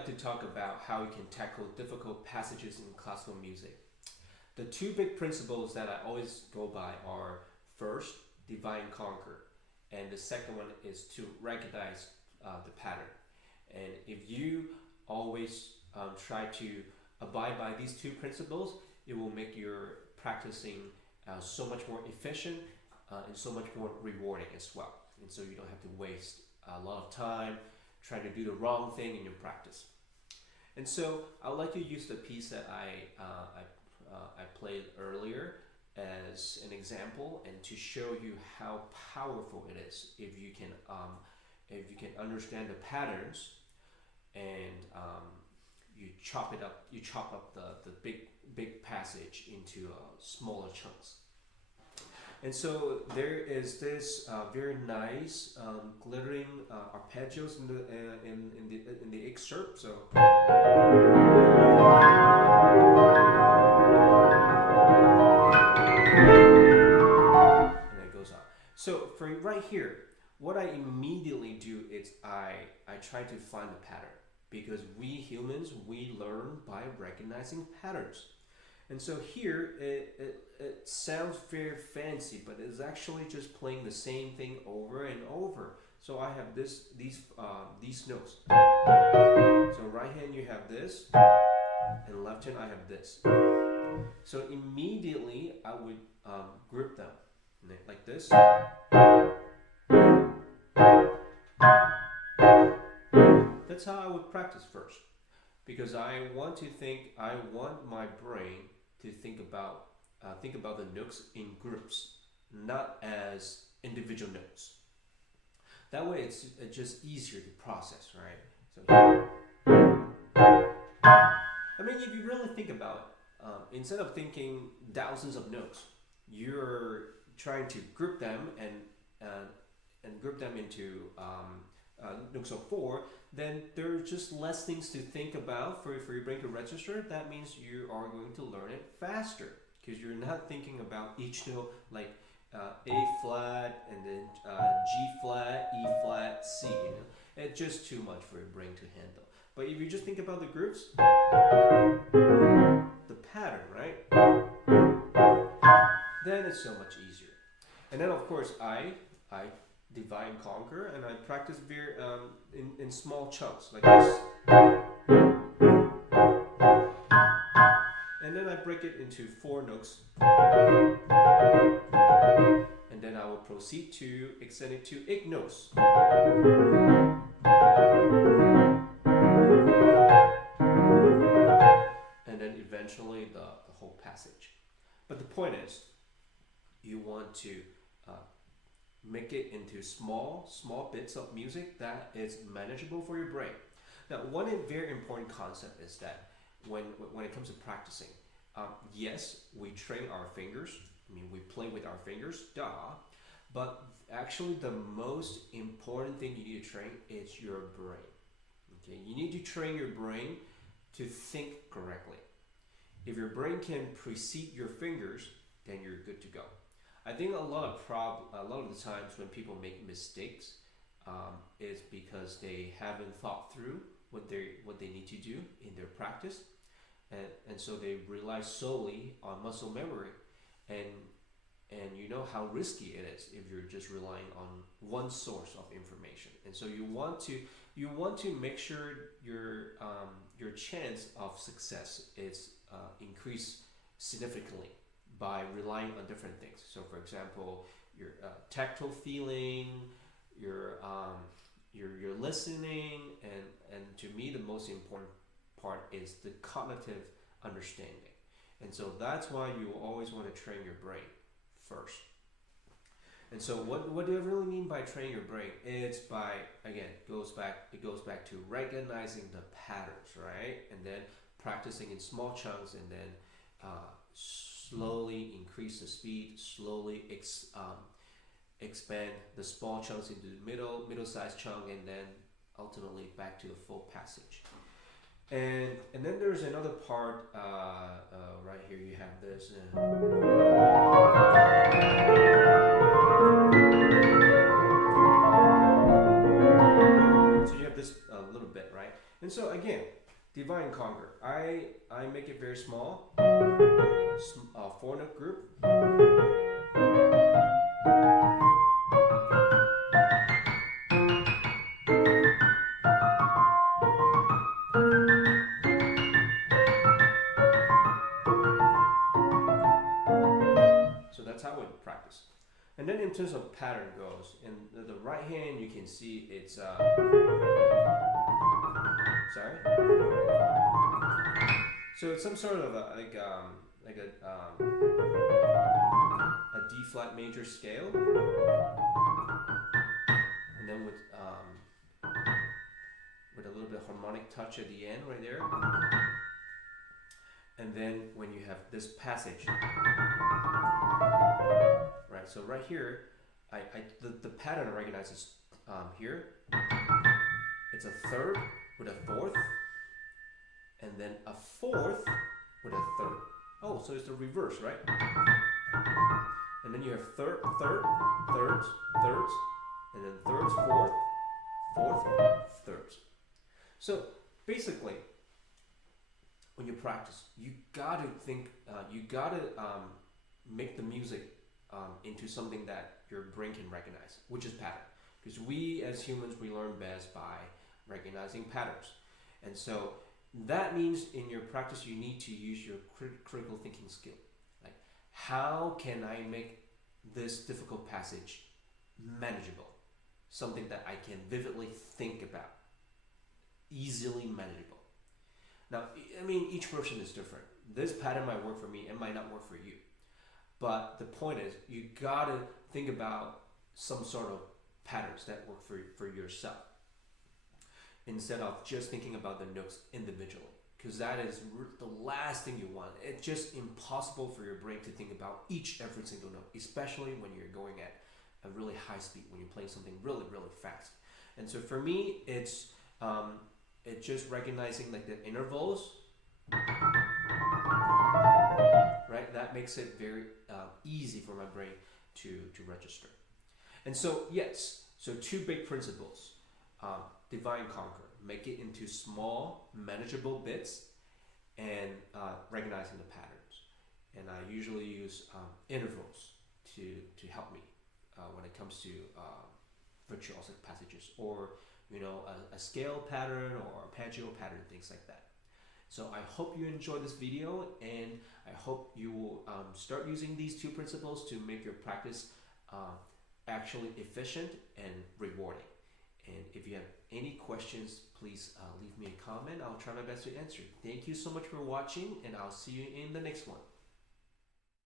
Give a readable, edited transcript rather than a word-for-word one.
like to talk about how you can tackle difficult passages in classical music. The two big principles that I always go by are first, divide and conquer, and the second one is to recognize the pattern. And if you always try to abide by these two principles, it will make your practicing so much more efficient and so much more rewarding as well. And so you don't have to waste a lot of time trying to do the wrong thing in your practice. And so I would like to use the piece that I played earlier as an example and to show you how powerful it is if you can understand the patterns and you chop up the big passage into smaller chunks. And so there is this very nice glittering arpeggios in the excerpt. So and it goes on. So for right here, what I immediately do is I try to find the pattern, because we humans, we learn by recognizing patterns. And so here it sounds very fancy, but it's actually just playing the same thing over and over. So I have these notes. So right hand you have this, and left hand I have this. So immediately I would group them like this. That's how I would practice first, because I want my brain to think about the notes in groups, not as individual notes. That way, it's just easier to process, right? So, I mean, if you really think about it, instead of thinking thousands of notes, you're trying to group them and group them into notes of four. Then there's just less things to think about for your brain to register. That means you are going to learn it faster, because you're not thinking about each note like A flat and then G flat, E flat, C. It's just too much for your brain to handle. But if you just think about the groups, the pattern, right? Then it's so much easier. And then of course I divide and conquer, and I practice very in small chunks like this. And then I break it into four notes. And then I will proceed to extend it to 8 notes. And then eventually the whole passage. But the point is, you want to make it into small bits of music that is manageable for your brain. Now, one very important concept is that when it comes to practicing, yes, we train our fingers. I mean, we play with our fingers, duh. But actually, the most important thing you need to train is your brain. Okay, you need to train your brain to think correctly. If your brain can precede your fingers, then you're good to go. I think a lot of the times when people make mistakes is because they haven't thought through what they need to do in their practice, and so they rely solely on muscle memory, and you know how risky it is if you're just relying on one source of information. And so you want to make sure your chance of success is increased significantly by relying on different things. So, for example, your tactile feeling, your listening, and to me the most important part is the cognitive understanding. And so that's why you always want to train your brain first. And so what do I really mean by training your brain? It's by, again, it goes back to recognizing the patterns, right? And then practicing in small chunks, and then slowly increase the speed, slowly expand the small chunks into the middle-sized chunk, and then ultimately back to the full passage. And then there's another part right here. You have this. So you have this little bit. bit, right? And so again, divide and conquer. I make it very small, 4-note group. So that's how we practice. And then in terms of pattern goes, in the right hand you can see it's sorry. So it's some sort of a D flat major scale, and then with a little bit of harmonic touch at the end right there. And then when you have this passage, right? So right here, the pattern I recognize is here. It's a third with a fourth, and then a fourth with a third. Oh, so it's the reverse, right? And then you have thirds, and then thirds, fourth, thirds. So basically, when you practice, you gotta think, you gotta make the music into something that your brain can recognize, which is pattern. Because we as humans, we learn best by recognizing patterns. And so that means in your practice, you need to use your critical thinking skill. Like, how can I make this difficult passage manageable? Something that I can vividly think about, easily manageable. Now, I mean, each person is different. This pattern might work for me, it might not work for you. But the point is, you gotta think about some sort of patterns that work for yourself, instead of just thinking about the notes individually, because that is the last thing you want. It's just impossible for your brain to think about every single note, especially when you're going at a really high speed, when you're playing something really, really fast. And so for me, it's just recognizing like the intervals, right? That makes it very easy for my brain to register. And so yes, so two big principles: divide and conquer, make it into small, manageable bits, and recognizing the patterns. And I usually use intervals to help me when it comes to virtuosic passages, or a scale pattern or a arpeggio pattern, things like that. So I hope you enjoyed this video, and I hope you will start using these two principles to make your practice actually efficient and rewarding. And if you have any questions, please leave me a comment. I'll try my best to answer. Thank you so much for watching, and I'll see you in the next one.